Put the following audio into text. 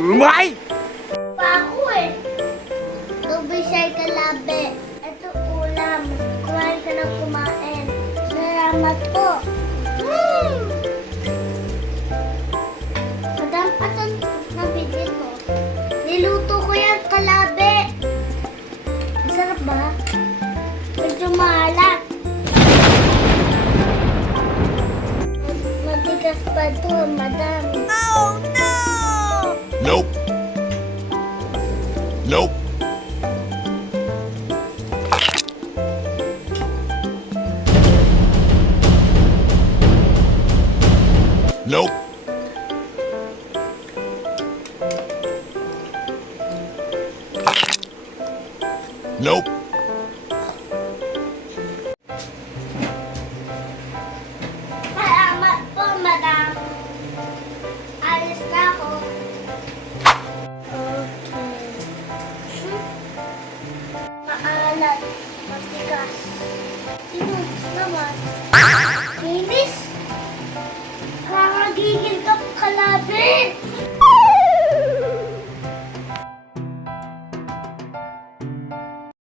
Umay! Pa ako eh. Tubig siya'y kalabi. Ito ulam. Kumain ka na kumain. Salamat po. Madam, asan nabili ko? Niluto ko yan kalabi. Masarap ba? Medyo maalat. Matigas pa ito, madam. Oh no! Nope. Nope. Nope. Nope. Salamat po, madam. Alis na ako. Okay. Maalat. Matigas. Inom naman. Kinis.